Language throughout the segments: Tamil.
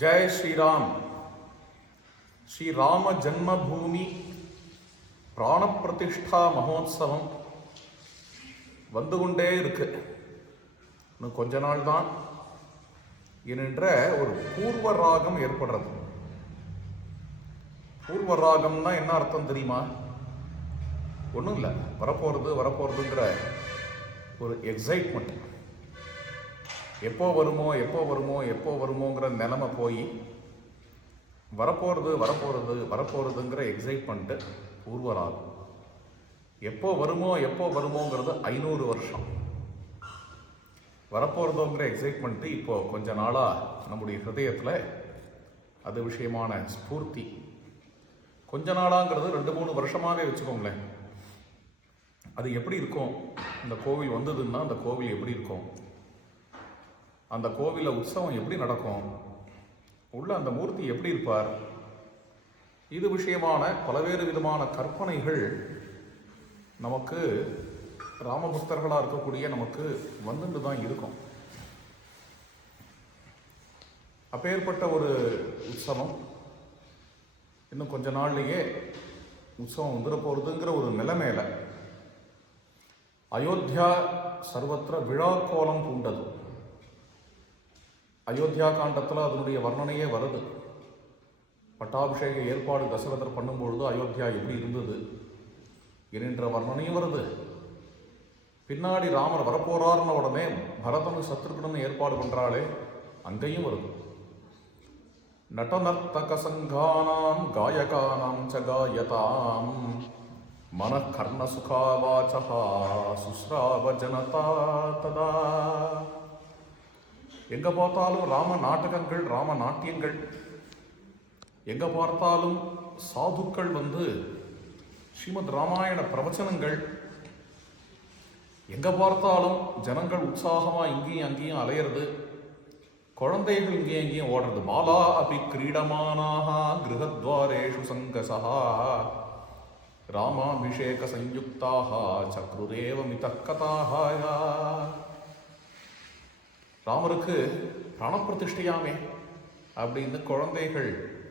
ஜெய் ஸ்ரீராம். ஸ்ரீ ராம ஜன்மபூமி பிராண பிரதிஷ்டா மகோத்சவம் வந்து கொண்டே இருக்கு. இன்னும் கொஞ்ச நாள் தான் என்ற ஒரு பூர்வ ராகம் ஏற்படுறது. பூர்வ ராகம்னா என்ன அர்த்தம் தெரியுமா? ஒன்றும் இல்லை, வரப்போறதுங்கிற ஒரு எக்ஸைட்மெண்ட். எப்போ வருமோங்கிற நிலைமை போய் வரப்போறதுங்கிற எக்ஸைட்மெண்ட்டு பூர்வராகும். எப்போ வருமோங்கிறது 500 வருஷம். வரப்போறதுங்கிற எக்ஸைட்மெண்ட்டு இப்போ கொஞ்ச நாளாக நம்முடைய ஹிருதயத்தில் அது விஷயமான ஸ்பூர்த்தி. கொஞ்ச நாளாங்கிறது 2-3 வருஷமாகவே வச்சுக்கோங்களேன். அது எப்படி இருக்கும்? இந்த கோவில் வந்ததுன்னா அந்த கோவில் எப்படி இருக்கும்? அந்த கோவிலில் உற்சவம் எப்படி நடக்கும்? உள்ள அந்த மூர்த்தி எப்படி இருப்பார்? இது விஷயமான பல்வேறு விதமான கற்பனைகள் நமக்கு ராமபக்தர்களாக இருக்கக்கூடிய நமக்கு வந்துட்டு தான் இருக்கும். அப்பேற்பட்ட ஒரு உற்சவம் இன்னும் கொஞ்ச நாள்லேயே உற்சவம் வந்துட போகிறதுங்கிற ஒரு நிலைமையில அயோத்தியா சர்வத்திர விழா கோலம் பூண்டது. அயோத்தியா காண்டத்தில் அதனுடைய வர்ணனையே வருது. பட்டாபிஷேக ஏற்பாடு தசரதர் பண்ணும்பொழுது அயோத்தியா எப்படி இருந்தது என்கின்ற வர்ணனையும் வருது. பின்னாடி ராமர் வரப்போறாருன்ன உடனே பரதனு சத்ருகனு ஏற்பாடு பண்றாளே, அங்கேயும் வருது. நடனர்த்தக சங்கானாம் காயகானாம் ச காயதாம் மன கர்ண சுகாவாச்சா சுஸ்ராவ ஜனதா ததா. எங்க பார்த்தாலும் ராம நாடகங்கள், ராம நாட்டியங்கள், எங்க பார்த்தாலும் சாதுக்கள் வந்து ஸ்ரீமத் ராமாயண பிரவச்சனங்கள், எங்க பார்த்தாலும் ஜனங்கள் உற்சாகமா இங்கேயும் அங்கேயும் அலையிறது, குழந்தைகள் இங்கேயும் அங்கேயும் ஓடுறது. பாலா அபி கிரீடமானாக கிருஹத்வாரேஷு சங்கசா ராமாபிஷேக சயுக்தாக சக்ருரேவ மிதக்கதாக. ராமருக்கு பிராணப்பிரதிஷ்டையாமே அப்படின்னு குழந்தைகள்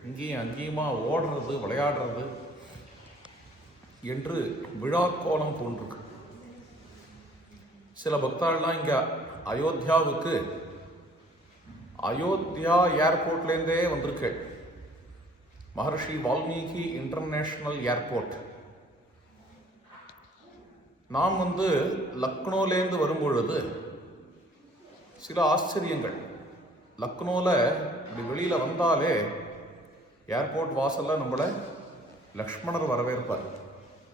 இங்கேயும் அங்கேயுமா ஓடுறது, விளையாடுறது என்று விழாக்கோலம் போன்றிருக்கு. சில பக்தாள்லாம் இங்கே அயோத்தியாவுக்கு அயோத்தியா ஏர்போர்ட்லேருந்தே வந்திருக்கு. மகர்ஷி வால்மீகி இன்டர்நேஷ்னல் ஏர்போர்ட். நாம் வந்து லக்னோலேருந்து வரும்பொழுது சில ஆச்சரியங்கள். லக்னோவில் இப்படி வெளியில் வந்தாலே ஏர்போர்ட் வாசலில் நம்மளை லக்ஷ்மணர் வரவேற்பார்.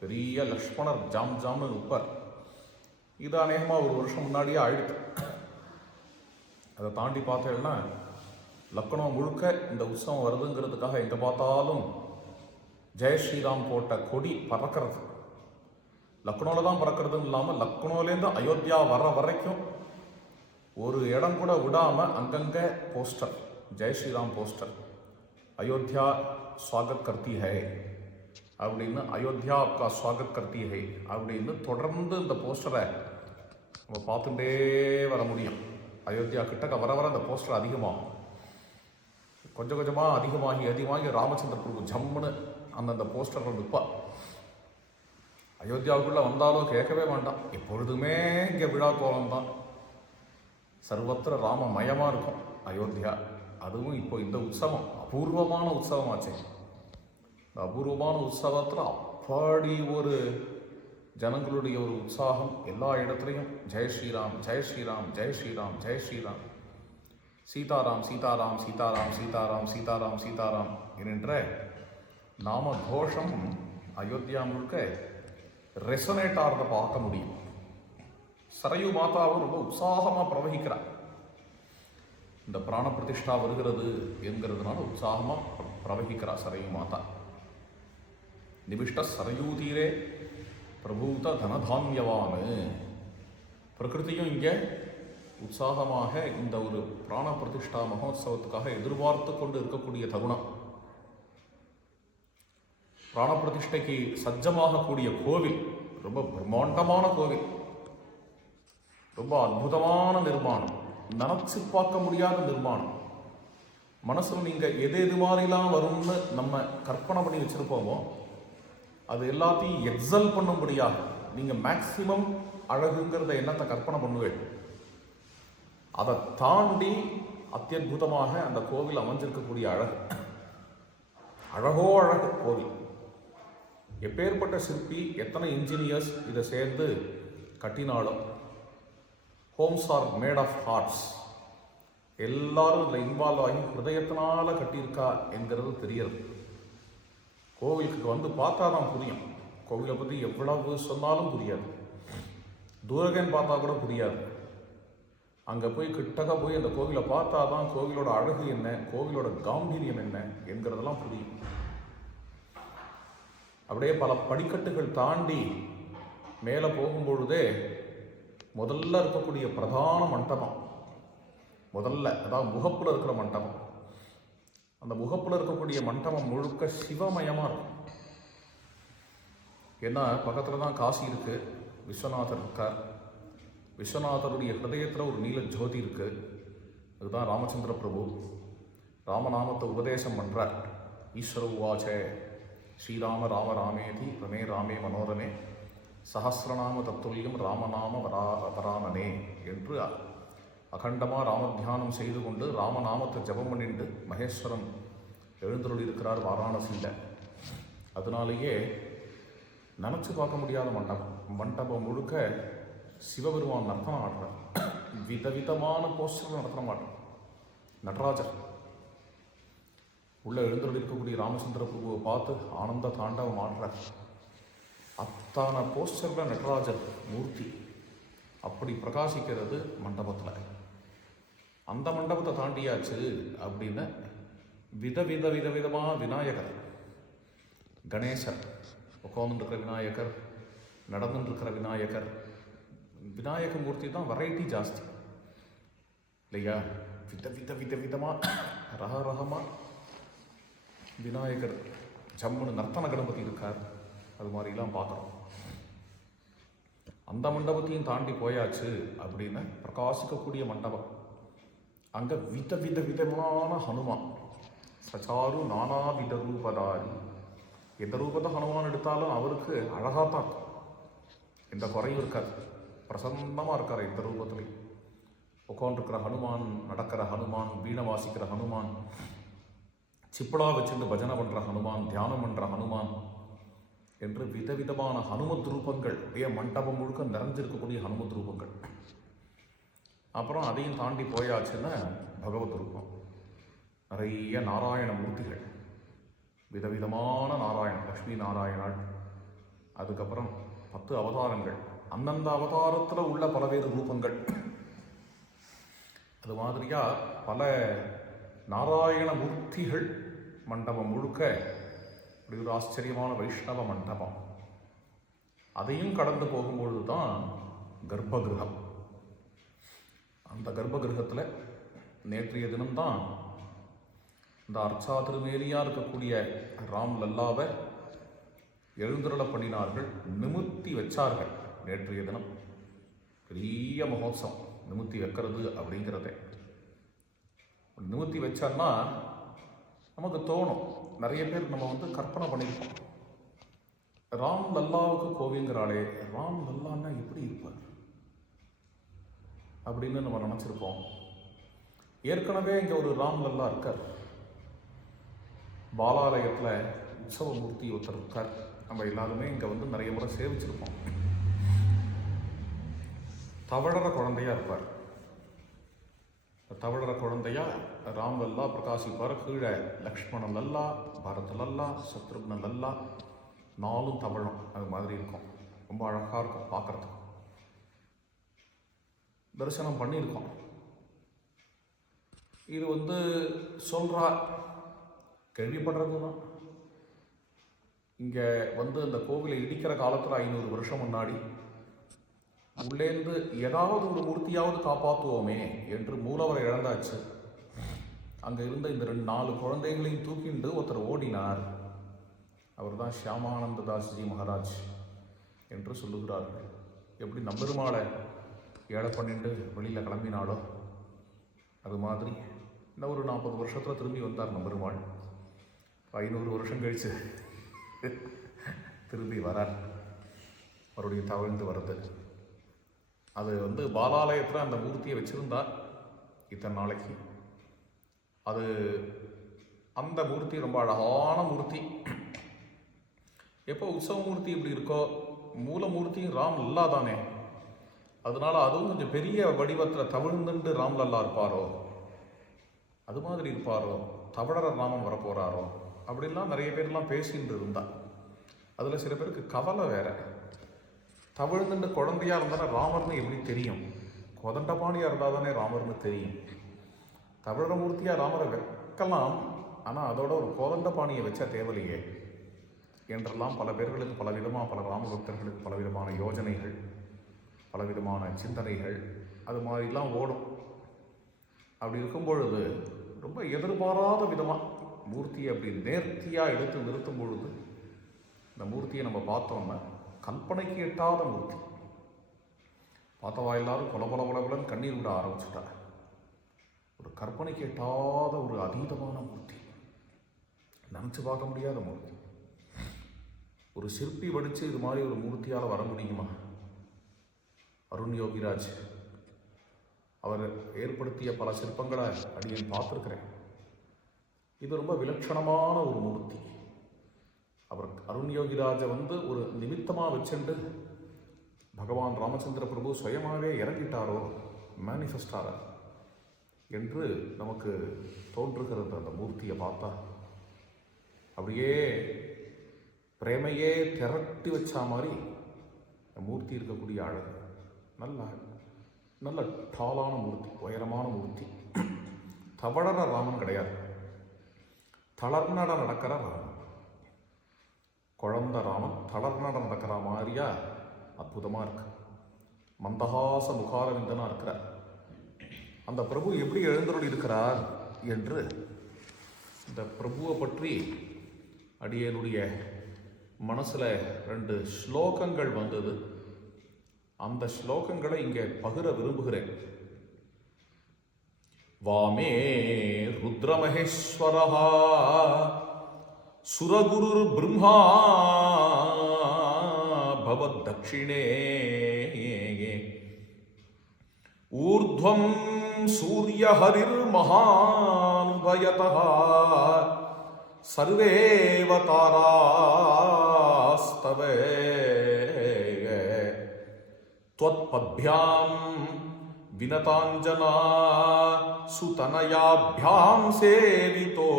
பெரிய லக்ஷ்மணர் ஜாம்னு இருப்பார். இது அநேகமாக 1 வருஷம் முன்னாடியே ஆயிடுச்சு. அதை தாண்டி பார்த்தேன்னா லக்னோ முழுக்க இந்த உற்சவம் வருதுங்கிறதுக்காக எங்கே பார்த்தாலும் ஜெய் ஸ்ரீராம் போட்ட கொடி பறக்கிறது. லக்னோவில் தான் பறக்கிறதுன்னு இல்லாமல் லக்னோலேருந்து அயோத்தியா வர வரைக்கும் ஒரு இடம் கூட விடாமல் அங்கங்கே போஸ்டர், ஜெய் ஸ்ரீராம் போஸ்டர், அயோத்தியா ஸ்வாகத் கர்த்தி ஹை அப்படின்னு, அயோத்தியா ஆப்கா ஸ்வாகத் கர்த்தி ஹை அப்படின்னு தொடர்ந்து இந்த போஸ்டரை நம்ம பார்த்துட்டே வர முடியும். அயோத்தியா கிட்டக்க வர வர அந்த போஸ்டர் அதிகமாகும். கொஞ்சம் கொஞ்சமாக அதிகமாகி ராமச்சந்திர பிரபு ஜம்முன்னு அந்தந்த போஸ்டரில் நிற்பார். அயோத்தியாவுக்குள்ளே வந்தாலும் கேட்கவே வேண்டாம், எப்பொழுதுமே இங்கே விழா கோலம் தான். சர்வத்திர ராமமயமாக இருக்கும் அயோத்தியா. அதுவும் இப்போ இந்த உற்சவம் அபூர்வமான உற்சவம் ஆச்சு. இந்த அபூர்வமான உற்சவத்தில் அப்படி ஒரு ஜனங்களுடைய ஒரு உற்சாகம். எல்லா இடத்துலையும் ஜெய் ஸ்ரீராம், ஜெய் ஸ்ரீராம், ஜெய் ஸ்ரீராம், ஜெய் ஸ்ரீராம், சீதாராம் சீதாராம் சீதாராம் சீதாராம் சீதாராம் சீதாராம் என்கின்ற நாம கோஷம் அயோத்தியா முழுக்க ரெசனேட் ஆகிறத பார்க்க முடியும். சரையு மாதாவும் ரொம்ப உற்சாகமாக பிரவகிக்கிறார். இந்த பிராண பிரதிஷ்டா வருகிறது என்கிறதுனால உற்சாகமாக பிரவகிக்கிறார் சரையு மாதா. நிவிஷ்ட சரையூ தீரே பிரபூத தனதான்யவான். பிரகிருதியும் இங்கே உற்சாகமாக இந்த ஒரு பிராண பிரதிஷ்டா மகோத்சவத்துக்காக எதிர்பார்த்து கொண்டு இருக்கக்கூடிய தருணம். பிராண பிரதிஷ்டைக்கு சஜ்ஜமாகக்கூடிய கோவில் ரொம்ப பிரம்மாண்டமான கோவில், ரொம்ப அற்புதமான நிர்மாணம், நினைச்சு பார்க்க முடியாத நிர்மாணம். மனசில் நீங்கள் எது எது மாதிரிலாம் வரும்னு நம்ம கற்பனை பண்ணி வச்சுருப்போமோ அது எல்லாத்தையும் எக்ஸல் பண்ணும்படியாக நீங்கள் மேக்சிமம் அழகுங்கிறத எண்ணத்தை கற்பனை பண்ணுவேன். அதை தாண்டி அத்தியுதமாக அந்த கோவில் அமைஞ்சிருக்கக்கூடிய அழகோ அழகு கோவில். எப்பேற்பட்ட சிற்பி, எத்தனை இன்ஜினியர்ஸ் இதை சேர்ந்து கட்டினாலும் homes are made of hearts. எல்லாரும் இதில் இன்வால்வ் ஆகி ஹிருதயத்தினால கட்டியிருக்கா என்கிறது தெரியாது. கோவிலுக்கு வந்து பார்த்தா தான் புரியும். கோவிலை பற்றி எவ்வளவு சொன்னாலும் புரியாது. தூரகன் பார்த்தா கூட புரியாது. அங்கே போய் கிட்டக்க போய் அந்த கோவிலை பார்த்தா தான் கோவிலோட அழகு என்ன, கோவிலோட காம்பீரியம் என்ன என்கிறதெல்லாம் புரியும். அப்படியே பல படிக்கட்டுகள் தாண்டி மேலே போகும்பொழுதே முதல்ல இருக்கக்கூடிய பிரதான மண்டபம், அதாவது முகப்பில் இருக்கிற மண்டபம், அந்த முகப்பில் இருக்கக்கூடிய மண்டபம் முழுக்க சிவமயமாக இருக்கும். ஏன்னா பக்கத்தில் தான் காசி இருக்குது, விஸ்வநாதர் இருக்கார். விஸ்வநாதருடைய ஹிருதயத்தில் ஒரு நீல ஜோதி இருக்குது. அதுதான் ராமச்சந்திர பிரபு ராமநாமத்தை உபதேசம் பண்ணுறார். ஈஸ்வர உவாச்சே ஸ்ரீராம ராம ராமேதி ரமே ராமே மனோரமே சஹசிரநாம தத்துல்யம் ராமநாம வரானனே என்று அகண்டமாக ராமத்தியானம் செய்து கொண்டு ராமநாமத்தை ஜபம் பண்ணிட்டு மகேஸ்வரன் எழுந்தருள் இருக்கிறார் வாராணசியில். அதனாலேயே நினச்சி பார்க்க முடியாத மண்டபம் முழுக்க சிவபெருமான் நர்த்தனம் ஆடுறார். விதவிதமான போஸ்டர்கள் நர்த்தனம் ஆடுறார். நடராஜர் உள்ள எழுந்தருள் இருக்கக்கூடிய ராமச்சந்திர பிரபுவை பார்த்து ஆனந்த தாண்டவம் ஆடுறார். அத்தான போஸ்டரில் நடராஜர் மூர்த்தி அப்படி பிரகாசிக்கிறது மண்டபத்தில். அந்த மண்டபத்தை தாண்டியாச்சு அப்படின்னு விதவிதமாக விநாயகர், கணேசர், உட்காந்துருக்கிற விநாயகர், நடந்துருக்கிற விநாயகர், விநாயக மூர்த்தி தான் வெரைட்டி ஜாஸ்தி இல்லையா? விதவிதமாக ரகரகமாக விநாயகர், ஜம்முன்னு நர்த்தன கணபதி இருக்கார். அது மாதிரிலாம் பார்க்குறோம். அந்த மண்டபத்தையும் தாண்டி போயாச்சு அப்படின்னு பிரகாசிக்கக்கூடிய மண்டபம். அங்கே விதவிதமான ஹனுமான், சச்சாரு நானாவித ரூபதாரி. எந்த ரூபத்தை ஹனுமான் எடுத்தாலும் அவருக்கு அழகாக தான் இருக்கும், எந்த குறையும் இருக்காது. பிரசன்னமாக இருக்கார் எந்த ரூபத்துலையும். உட்காந்துருக்கிற ஹனுமான், நடக்கிற ஹனுமான், வீணை வாசிக்கிற ஹனுமான், சிப்படா வச்சுட்டு பஜனை பண்ணுற ஹனுமான், தியானம் பண்ணுற ஹனுமான் என்று விதவிதமான ஹனுமத் ரூபங்கள் மண்டபம் முழுக்க நிறைஞ்சிருக்கக்கூடிய ஹனுமத் ரூபங்கள். அப்புறம் அதையும் தாண்டி போயாச்சுன்னா பகவத் ரூபம், நிறைய நாராயண மூர்த்திகள், விதவிதமான நாராயணன், லக்ஷ்மி நாராயணாள். அதுக்கப்புறம் 10 அவதாரங்கள், அந்தந்த அவதாரத்தில் உள்ள பலவேறு ரூபங்கள். அது மாதிரியா பல நாராயண மூர்த்திகள் மண்டபம் முழுக்க. அப்படி ஒரு ஆச்சரியமான வைஷ்ணவ மண்டபம். அதையும் கடந்து போகும்பொழுது தான் கர்ப்பகிருகம். அந்த கர்ப்பகிருகத்தில் நேற்றைய தினம்தான் இந்த அர்ச்சா திருமேனியாக இருக்கக்கூடிய ராம் லல்லாவை எழுந்தருள பண்ணினார்கள், நிமித்தி வச்சார்கள். நேற்றைய தினம் பெரிய மகோத்சவம் நிமித்தி வைக்கிறது அப்படிங்கிறத. நிமித்தி வச்சான்னா நமக்கு தோணும், நிறைய பேர் நம்ம கற்பனை பண்ணியிருப்போம், ராம் லல்லாவுக்கு கோவிங்கிறாளே, ராம் லல்லான்னா எப்படி இருப்பார் அப்படின்னு நம்ம நினச்சிருப்போம். ஏற்கனவே இங்கே ஒரு ராம் லல்லா இருக்கார். பாலாலயத்தில் உற்சவமூர்த்தி ஒருத்தர் இருக்கார். நம்ம எல்லாருமே இங்கே நிறைய முறை சேவிச்சிருப்போம். தவழற குழந்தையா இருப்பார். தவழற குழந்தையா ராம் லல்லா பிரகாசிப்பார். கீழே லக்ஷ்மண லல்லா, பரத லல்லா, சத்ருக்ன லல்லா, 4 தவழும். அது மாதிரி இருக்கும். ரொம்ப அழகாக இருக்கும் பார்க்குறதுக்கு. தரிசனம் பண்ணியிருக்கோம். இது சொல்கிறா, கேள்விப்படுறது தான். இங்கே அந்த கோவிலை இடிக்கிற காலத்தில் 500 வருஷம் முன்னாடி உள்ளேந்து ஏதாவது ஒரு மூர்த்தியாவது காப்பாற்றுவோமே என்று மூலவரை இழந்தாச்சு. அங்கே இருந்த இந்த 4 குழந்தைகளையும் தூக்கிண்டு ஒருத்தர் ஓடினார். அவர் தான் ஷியாமானந்த தாஸ்ஜி மகாராஜ் என்று சொல்லுகிறார்கள். எப்படி நம்பெருமாளை ஏழை பண்ணிட்டு வெளியில் கிளம்பினாலோ அது மாதிரி இன்னும் ஒரு 40 வருஷத்தில் திரும்பி வந்தார் நம்ம பெருமாள். 500 வருஷம் கழிச்சு திரும்பி வரார். மறுபடியும் தவழ்ந்து வருது. அது பாலாலயத்தில் அந்த மூர்த்தியை வச்சுருந்தா இத்தனை நாளைக்கு. அது அந்த மூர்த்தி ரொம்ப அழகான மூர்த்தி. எப்போ உற்சவ மூர்த்தி இப்படி இருக்கோ, மூலமூர்த்தியும் ராம் லல்லா தானே, அதனால அதுவும் கொஞ்சம் பெரிய வடிவத்தில் தவிழ்ந்துண்டு ராம் லல்லா இருப்பாரோ, அது மாதிரி இருப்பாரோ, தவழற ராமன் வரப்போறாரோ அப்படின்லாம் நிறைய பேர்லாம் பேசிட்டு இருந்தா. அதில் சில பேருக்கு கவலை வேற. தவிழ்ந்துண்டு குழந்தையா இருந்தானே ராமர்னு எப்படி தெரியும்? கொதண்டபாணியாக இருந்தால் தானே ராமர்னு தெரியும். தவிழற மூர்த்தியாக ராமரை வைக்கலாம், ஆனால் அதோட ஒரு கோதண்டபாணியை வச்சா தேவையில்லையே என்றெல்லாம் பல பேர்களுக்கு பலவிதமாக, பல ராமபக்தர்களுக்கு பலவிதமான யோஜனைகள், பலவிதமான சிந்தனைகள் அது மாதிரிலாம் ஓடும். அப்படி இருக்கும் பொழுது ரொம்ப எதிர்பாராத விதமாக மூர்த்தியை அப்படி நேர்த்தியாக எடுத்து நிறுத்தும் பொழுது இந்த மூர்த்தியை நம்ம பார்த்தோம்னா கற்பனைக்கு எட்டாத மூர்த்தி. பார்த்தவா எல்லாரும் கொலபலன்னு கண்ணீர் விட ஆரம்பிச்சுட்டா. ஒரு கற்பனைக்கு எட்டாத ஒரு அதீதமான மூர்த்தி, நினச்சி பார்க்க முடியாத மூர்த்தி. ஒரு சிற்பி வடித்து இது மாதிரி ஒரு மூர்த்தியால் வர முடியுமா? அருண் யோகிராஜ் அவர் ஏற்படுத்திய பல சிற்பங்களை அடியேன் பார்த்துருக்கிறேன். இது ரொம்ப விலட்சணமான ஒரு மூர்த்தி. அவர் அருண் யோகிராஜை ஒரு நிமித்தமாக வச்சுண்டு பகவான் ராமச்சந்திர பிரபு சுயமாகவே இறங்கிட்டாரோ, மேனிஃபெஸ்டாரா என்று நமக்கு தோன்றுகிறது. அந்த மூர்த்தியை பார்த்தா அப்படியே பிரேமையே திரட்டி வச்சா மாதிரி மூர்த்தி இருக்கக்கூடிய அழகு. நல்ல டாலான மூர்த்தி, உயரமான மூர்த்தி. தவழற ராமன் கிடையாது, தளர்நட நடக்கிற ராமன். குழந்த ராமன் தளர்நட நடக்கிற மாதிரியா அற்புதமாக இருக்கு. மந்தஹாச முகாரவிந்தனா இருக்கிறார். அந்த பிரபு எப்படி எழுந்தருள் இருக்கிறார் என்று இந்த பிரபுவை பற்றி அடியனுடைய மனசில் 2 ஸ்லோகங்கள் வந்தது. அந்த ஸ்லோகங்களை இங்கே பகிர விரும்புகிறேன். வாமே ருத்ரமஹேஸ்வரஹ சுரகுரு பிரம்மா பவத் தட்சிணே ஊர்த்வம் சூரியஹரிர் மகானுபயதஹ சர்வேவதாராஸ்தவே त्वत्पद्भ्यां विनताञ्जना सुतनयाभ्यां सेवितो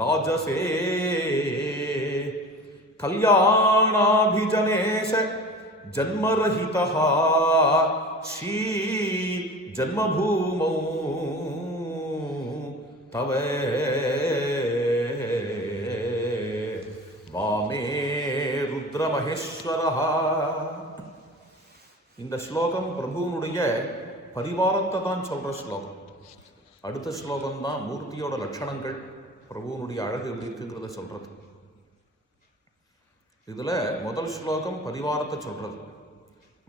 राजसे कल्याणाभिजनेश जन्मरहितः श्री जन्मभूमौ तव वामे रुद्रमहेश्वरः. இந்த ஸ்லோகம் பிரபுவனுடைய பரிவாரத்தை தான் சொல்கிற ஸ்லோகம். அடுத்த ஸ்லோகம் தான் மூர்த்தியோட லட்சணங்கள், பிரபுவனுடைய அழகு எப்படி இருக்குங்கிறத சொல்கிறது. இதில் முதல் ஸ்லோகம் பரிவாரத்தை சொல்கிறது.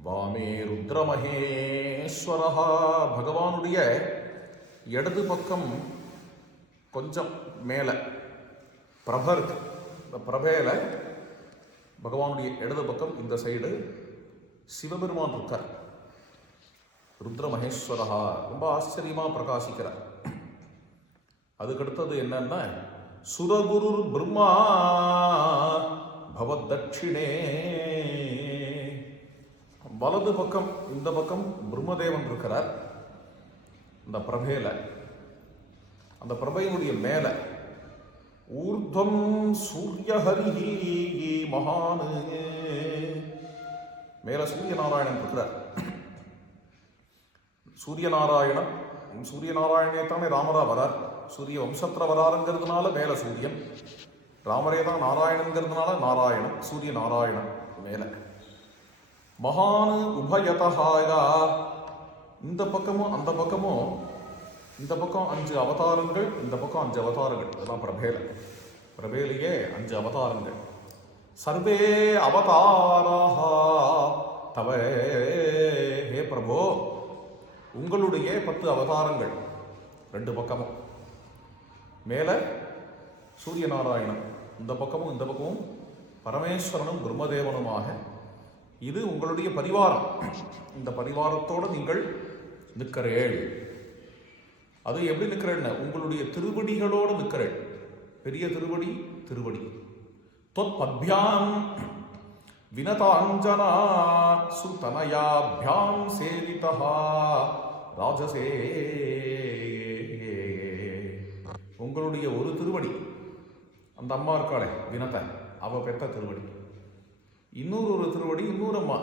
வாமே ருத்ரமஹேஸ்வரஹா. பகவானுடைய இடது பக்கம் கொஞ்சம் மேலே பிரபை இருக்கு. இந்த பிரபையில் பகவானுடைய இடது பக்கம் இந்த சைடு சிவபெருமான் இருக்கார். ருத்ர மகேஸ்வரஹா ரொம்ப ஆச்சரியமா பிரகாசிக்கிறார். அதுக்கடுத்தது என்னன்னா சுரகுரு பிரம்மா பவத் தட்சிணே. வலது பக்கம் இந்த பக்கம் பிரம்மதேவன் இருக்கிறார். இந்த பிரபையில, அந்த பிரபையினுடைய மேல ஊர்த்வம் சூரியஹரிஹி மகான், மேல சூரிய நாராயணன் இருக்கிறார். சூரியநாராயணே தானே ராமரா வரார். சூரிய வம்சத்திர வராருங்கிறதுனால மேல சூரியன், ராமரே தான் நாராயணங்கிறதுனால நாராயணன், சூரிய நாராயணன் மேல. மகானு உபயதஹாயா. இந்த பக்கமும் அந்த பக்கமும், இந்த பக்கம் 5 அவதாரங்கள், இந்த பக்கம் 5 அவதாரங்கள். இதெல்லாம் பிரபேலையே 5 அவதாரங்கள். சர்வே அவதாராஹ தவ. ஹே பிரபோ, உங்களுடைய 10 அவதாரங்கள் 2 பக்கமும். மேலே சூரிய நாராயணன், இந்த பக்கமும் இந்த பக்கமும் பரமேஸ்வரனும் பிரம்மதேவனுமாக. இது உங்களுடைய பரிவாரம். இந்த பரிவாரத்தோடு நீங்கள் நிற்கிறேள். அது எப்படி நிற்கிறேன்னு, உங்களுடைய திருவடிகளோடு நிற்கிறேள். பெரிய திருவடி திருவடி. தொத் பத்யாம் வினதாஞ்சனா சுதனயாபியாம் சேவிதா ராஜசே. உங்களுடைய ஒரு திருவடி, அந்த அம்மா இருக்காளே வினத்தை, அவ பெற்ற திருவடி. இன்னொரு திருவடி, இன்னொரு அம்மா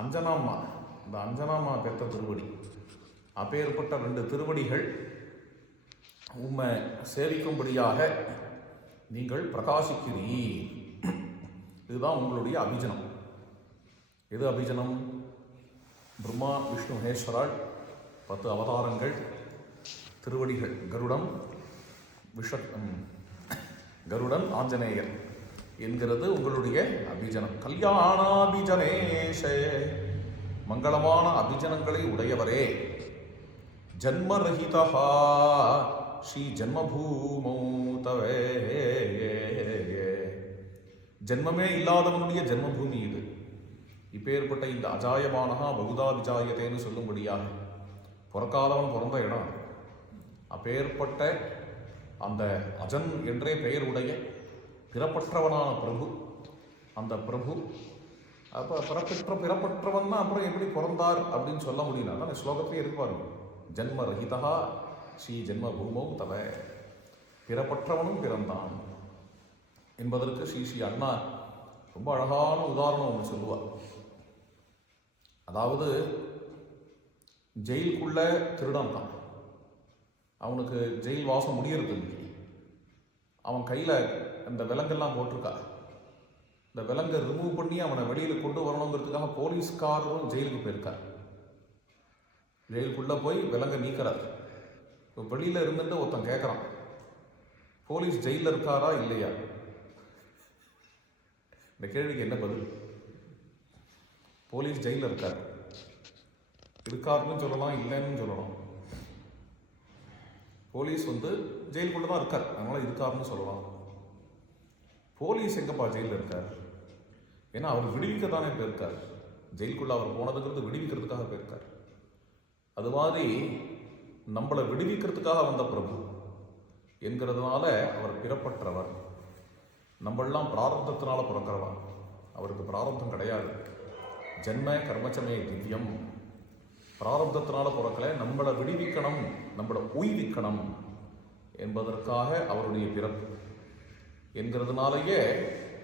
அஞ்சனாம்மா, இந்த அஞ்சனாம்மா பெற்ற திருவடி. அப்பேற்பட்ட 2 திருவடிகள் உம்மை சேவிக்கும்படியாக நீங்கள் பிரகாசிக்கிறீர். இதுதான் உங்களுடைய அபிஜனம். எது அபிஜனம்? பிரம்மா விஷ்ணு மகேஸ்வரால் 10 அவதாரங்கள், திருவடிகள் கருடம், கருடன், ஆஞ்சநேயர் என்கிறது உங்களுடைய அபிஜனம். கல்யாணாபிஜனேஷ, மங்களமான அபிஜனங்களை உடையவரே. ஜன்மரஹிதா ஸ்ரீ ஜன்மபூமௌ தவே. ஜன்மமே இல்லாதவனுடைய ஜன்மபூமி இது. இப்பேற்பட்ட இந்த அஜாயமானஹா பகுதா விஜாயத்தேன்னு சொல்லும்படியாக பிறக்காதவன் பிறந்த இடம். அப்பேற்பட்ட அந்த அஜன் என்றே பெயர் உடைய பிறப்பற்றவனான பிரபு, அந்த பிரபு அப்போ பிறப்பற்றவன் தான் அப்புறம் எப்படி பிறந்தார் அப்படின்னு சொல்ல முடியல. அதான் ஸ்லோகத்திலே இருப்பாரு, ஜன்ம ரஹிதா ஸ்ரீ ஜென்ம பூமௌ தவ. பிறப்பற்றவனும் பிறந்தான் என்பதற்கு ஸ்ரீ அண்ணா ரொம்ப அழகான உதாரணம் ஒன்று சொல்லுவார். அதாவது ஜெயிலுக்குள்ள திருடன் தான், அவனுக்கு ஜெயில் வாசம் முடியறது. அவன் கையில் அந்த விலங்கெல்லாம் போட்டிருக்கா. இந்த விலங்கை ரிமூவ் பண்ணி அவனை வெளியில் கொண்டு வரணுங்கிறதுக்காக போலீஸ்காரரும் ஜெயிலுக்கு போயிருக்கார். ஜெயிலுக்குள்ளே போய் விலங்கை நீக்கிறார். இப்போ வெளியில் இருந்துட்டு ஒருத்தன் கேட்குறான், போலீஸ் ஜெயிலில் இருக்காரா இல்லையா? இந்த கேள்விக்கு என்ன பதில்? போலீஸ் ஜெயிலில் இருக்கார். இருக்காருன்னு சொல்லலாம், இல்லைன்னு சொல்லலாம். போலீஸ் ஜெயிலுக்குள்ளே தான் இருக்கார், அதனால இருக்காருன்னு சொல்லலாம். போலீஸ் எங்கப்பா ஜெயிலில் இருக்கார்? ஏன்னா அவர் விடுவிக்க தானே போயிருக்கார். ஜெயிலுக்குள்ளே அவர் போனதுங்கிறது விடுவிக்கிறதுக்காக போயிருக்கார். அது மாதிரி நம்மளை விடுவிக்கிறதுக்காக வந்த பிரபு என்கிறதுனால அவர் பிறப்பற்றவர். நம்மளாம் பிராரப்தத்தினால பிறக்கிறவன், அவருக்கு பிராரப்தம் கிடையாது. ஜென்ம கர்மச்சமே திவ்யம். பிராரப்தத்தினால பிறக்கலை, நம்மளை விடுவிக்கணும், நம்மளை உய்விக்கணும் என்பதற்காக அவருடைய பிறப்பு என்கிறதுனாலேயே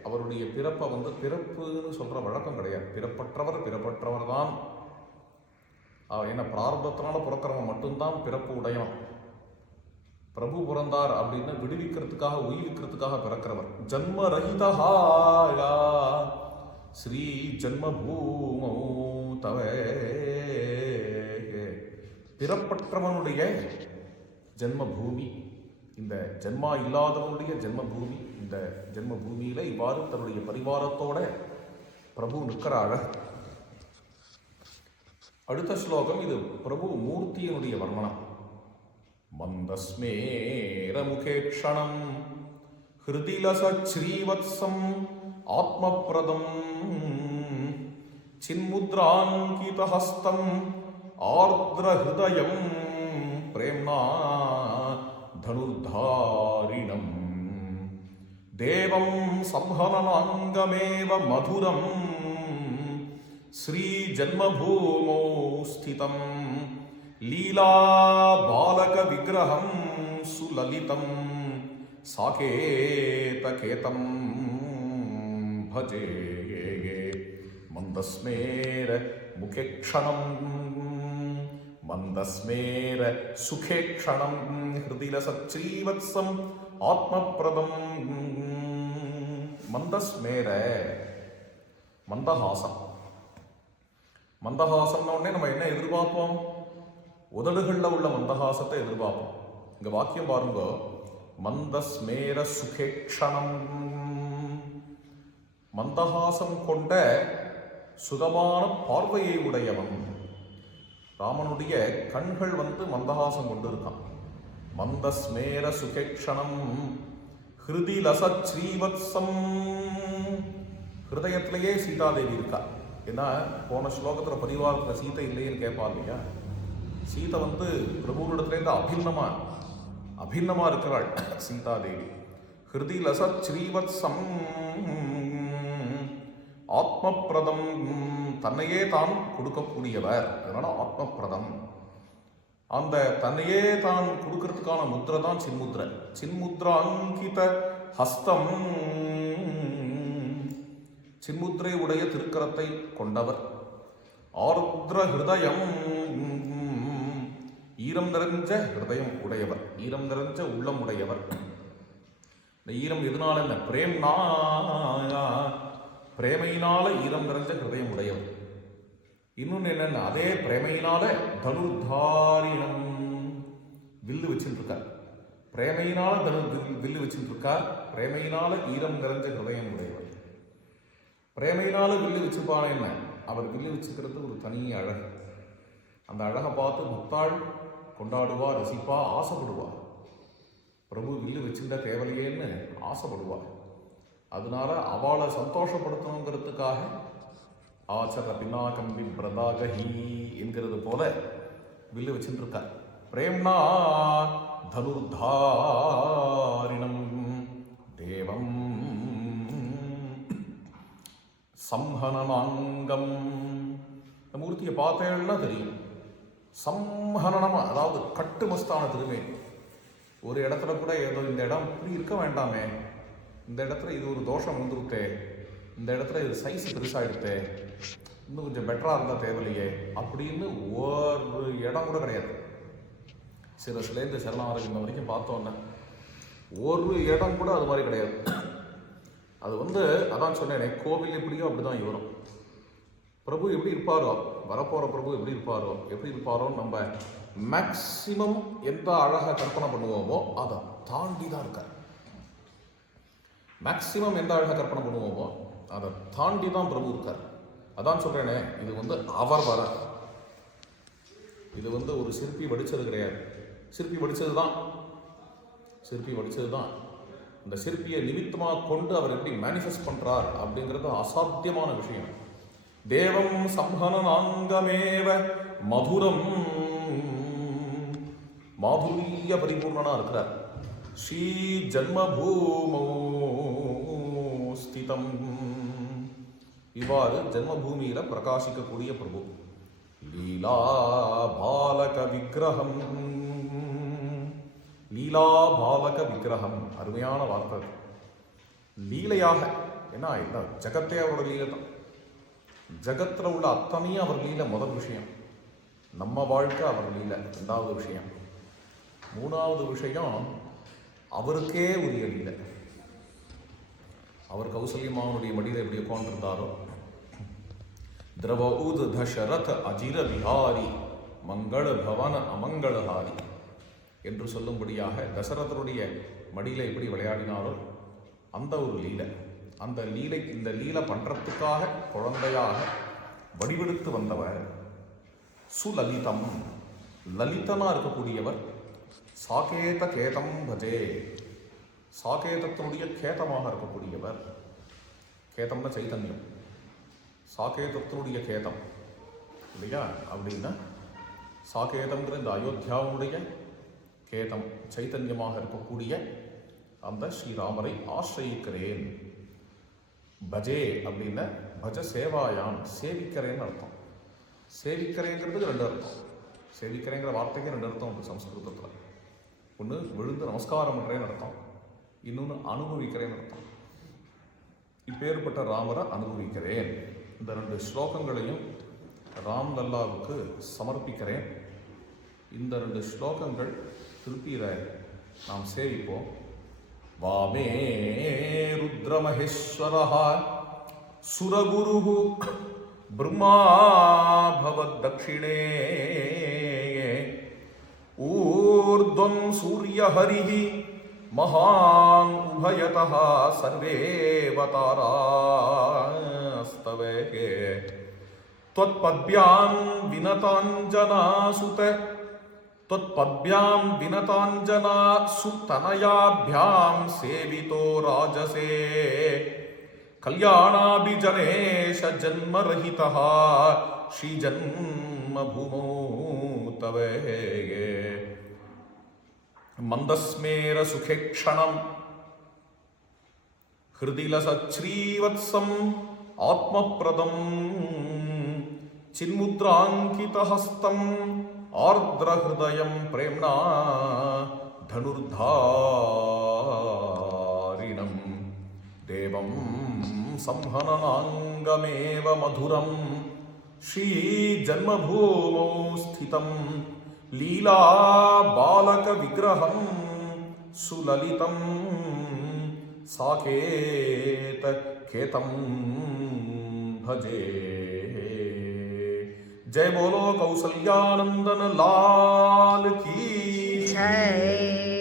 அவருடைய பிறப்பை பிறப்புன்னு சொல்கிற வழக்கம் கிடையாது. பிறப்பற்றவர் தான். என்ன பிராரப்தத்தினால பிறக்கிறவன் மட்டும்தான் பிறப்பு உடையவன். பிரபு பிறந்தார் அப்படின்னு விடுவிக்கிறதுக்காக உய்விக்கிறதுக்காக பிறக்கிறவர். ஜன்ம ரஹிதா ஸ்ரீ ஜன்மபூமௌ தவ. பிறப்பற்றவனுடைய ஜென்மபூமி, இந்த ஜென்மா இல்லாதவனுடைய ஜென்மபூமி. இந்த ஜென்மபூமியில இவ்வாறு தன்னுடைய பரிவாரத்தோட பிரபு நிற்கிறாள். அடுத்த ஸ்லோகம் இது பிரபு மூர்த்தியினுடைய வர்ணனம். மந்தஸ்மேர முகேக்ஷணம் ஹிருதிலசச்ரீவத்சம் ஆத்மப்ரதம் சின்முத்ராங்கிதஹஸ்தம் ஆர்த்ரஹிருதயம் பிரேம்னா தனுர்தாரிணம் தேவம் சம்ஹனனாங்கமேவ மதுரம் ஸ்ரீ ஜன்மபூமௌ ஸ்திதம் லீலா பாலக விக்கிரகம் சுலலிதம் சாகேதகேதம் பஜே. மந்தஸ்மேர முகேக்ஷணம் மந்தஸ்மேர சுகேக்ஷணம் ஹிருதிலசச்ரீவத்சம் ஆத்மப்ரதம். மந்தஸ்மேர மந்தஹாசம். மந்தஹாசம்னு உடனே நம்ம என்ன எதிர்பார்ப்போம்? உதடுகளில் உள்ள மந்தஹாசத்தை எதிர்பார்ப்போம். இங்க வாக்கியம் பாருங்க, மந்தஸ்மேர சுகேக்ஷணம். மந்தஹாசம் கொண்ட சுகமான பார்வையை உடையவன். ராமனுடைய கண்கள் மந்தஹாசம் கொண்டு இருக்கான். மந்தஸ்மேர சுகேக்ஷணம் ஹிருதி லசத் ஸ்ரீவத்சம். ஹிருதயத்திலேயே சீதாதேவி இருக்கா. ஏன்னா போன ஸ்லோகத்தில் பரிவாரத்தில் சீதை இல்லைன்னு கேட்பா இல்லையா. சீதை பிரபுவிடத்துலேருந்து அபிநமா இருக்கிறாள் சீதாதேவி. ஹிருதி லசத் ஸ்ரீவத்சம் ஆத்மபிரதம், தன்னையே தான் கொடுக்கக்கூடியவர். அதனால ஆத்மபிரதம். அந்த தன்னையே தான் கொடுக்கறதுக்கான முத்திரை தான் சின்முத்திரை. சின்முத்ராங்கித ஹஸ்தம், சின்முத்திரை உடைய திருக்கரத்தை கொண்டவர். ஆருத்ர ஹிருதயம், ஈரம் நிறைஞ்ச ஹிருதயம் உடையவர், ஈரம் நிறைஞ்ச உள்ளம் உடையவர். இந்த ஈரம் எதனால என்ன? பிரேமையினால ஈரம் நிறைஞ்ச ஹிருதயம் உடையவர். இன்னொன்னு என்னன்னா, அதே பிரேமையினால தனுர்தாரிணம், வில்லு வச்சுட்டு இருக்கார். பிரேமையினால வில்லு வச்சுட்டு இருக்கார். பிரேமையினால ஈரம் நிறைஞ்ச ஹிருதயம் உடையவர். பிரேமையினால வில்லு வச்சுப்பான என்ன? அவர் வில்லு வச்சுக்கிறது ஒரு தனி அழகு. அந்த அழகை பார்த்து முத்தாள் கொண்டாடுவா, ரசிப்பா, ஆசைப்படுவார். பிரபு வில்லு வச்சுட்டா தேவலையேன்னு ஆசைப்படுவார். அதனால அவளை சந்தோஷப்படுத்தணுங்கிறதுக்காக ஆச்சர பின்னாகம் விப்ரதாகஹி என்கிறது போல வில்லு வச்சுட்டு இருக்கார். பிரேம்னா தனுர்தாரிணம் தேவம் சம்ஹனனாங்கம். இந்த மூர்த்தியை பார்த்தேன்னா தெரியும். சம்ஹனனமா, அதாவது கட்டுமஸ்தான திருமேனி. ஒரு இடத்துல கூட ஏதோ இந்த இடம் இப்படி இருக்க வேண்டாமே, இந்த இடத்துல இது ஒரு தோஷம் வந்துருத்தே, இந்த இடத்துல இது சைஸ் பெருசாகிடுத்தே, இன்னும் கொஞ்சம் பெட்டராக இருந்தால் தேவையில்லையே அப்படின்னு ஒரு இடம் கூட கிடையாது. சிலேந்து சரணாரவிந்தம் வரைக்கும் பார்த்தோன்னே ஒரு இடம் கூட அது மாதிரி கிடையாது. அது அதான் சொன்னேனே, கோவில் எப்படியோ அப்படிதான் இவரும். பிரபு எப்படி இருப்பாரோ, வரப்போகிற பிரபு எப்படி இருப்பாரோன்னு நம்ம மேக்சிமம் எந்த அழகாக கற்பனை பண்ணுவோமோ அதை தாண்டி தான் இருக்கார். மேக்சிமம் எந்த அழகாக கற்பனை பண்ணுவோமோ அதை தாண்டி தான் பிரபு இருக்கார். அதான் சொல்றேனே, இது அவர் வர, இது ஒரு சிற்பி வடிச்சது கிடையாது. சிற்பி வடிச்சது தான். இந்த சிற்பியை நிமித்தமாக கொண்டு அவர் எப்படி மேனிஃபெஸ்ட் பண்றார் அப்படிங்கிறது அசாத்தியமான விஷயம். தேவம் சம்ஹனனாங்கமேவ மதுரம், மாதுரிய பரிபூர்ணனா இருக்கிறார். ஸ்ரீ ஜன்மபூமோ ஸ்திதம், இவ்வாறு ஜன்மபூமியில பிரகாசிக்கக்கூடிய பிரபு. லீலா பாலக விக்கிரகம், லீலா பாலக விக்கிரகம், அருமையான வார்த்தை. லீலையாக, ஏன்னா ஜகத்தே அவரோட லீலை தான். ஜகத்தில் உள்ள அத்தனையும் அவர் லீலை முதல் விஷயம். நம்ம வாழ்க்கை அவர் லீலை ரெண்டாவது விஷயம். மூணாவது விஷயம் அவருக்கே உரிய லீலை. அவர் கௌசல்யமாவனுடைய மடியில் எப்படி உட்கார்ந்திருந்தாரோ, திரவஊத் தசரத அஜிர விஹாரி மங்கள பவன அமங்களஹாரி என்று சொல்லும்படியாக தசரதனுடைய மடியில் எப்படி விளையாடினாரோ அந்த ஒரு லீலை. அந்த லீலை, இந்த லீலை பண்றதுக்காக குழந்தையாக வடிவெடுத்து வந்தவர். சுலலிதம், லலிதனா இருக்கக்கூடியவர். சாகேத கேதம் பஜே, சாகேதத்தினுடைய கேதமாக இருக்கக்கூடியவர். கேதம்னா சைத்தன்யம், சாகேதத்தினுடைய கேதம் இல்லையா? அப்படின்னா சாகேதம்ங்கிற இந்த அயோத்தியாவுடைய கேதம், சைத்தன்யமாக இருக்கக்கூடிய அந்த ஸ்ரீராமரை ஆசிரியிக்கிறேன். பஜே அப்படின்னா பஜ சேவாயான், சேவிக்கிறேன்னு அர்த்தம். சேவிக்கிறேங்கிறதுக்கு ரெண்டு அர்த்தம். சேவிக்கிறேங்கிற வார்த்தைக்கு ரெண்டு அர்த்தம் உண்டு சம்ஸ்கிருதத்தில். ஒன்று விழுந்து நமஸ்காரம் பண்ணுறேன்னு அர்த்தம், இன்னொன்று அனுபவிக்கிறேன்னு அர்த்தம். இப்பேற்பட்ட ராமரை அனுபவிக்கிறேன். இந்த ரெண்டு ஸ்லோகங்களையும் ராம் லல்லாவுக்கு சமர்ப்பிக்கிறேன். இந்த ரெண்டு ஸ்லோகங்கள் திருப்பியில நாம் சேவிப்போம். வாமே ருத்ரமஹேஸ்வரஹ சுரகுருः பிரம்மா பவத்தக்ஷிணே ஊர்த்வம் சூர்யஹரிः மகான் உபயதः சர்வேவதாராஸ்தவே त्वत्पद्भ्यां विनताञ्जनासुत त्वत्पद्भ्यां विनताञ्जना सुतनयाभ्यां सेवितो राजसे कल्याणाभिजनेश जन्मरहितः श्रीजन्मभूमौ तव मंदस्मेर सुखे क्षणम् हृदि लसच्छ्रीवत्सम् आत्मप्रदम् चिन्मुद्राङ्कितहस्तम् आर्द्रहृदयं प्रेम्णा धनुर्धारिणम् देवं संहननाङ्गमेव मधुरं श्रीजन्मभूमौ स्थितं लीला बालकविग्रहं सुललितं साकेतकेतं भजे। जय बोलो कौसल्यानंदन लाल की जय।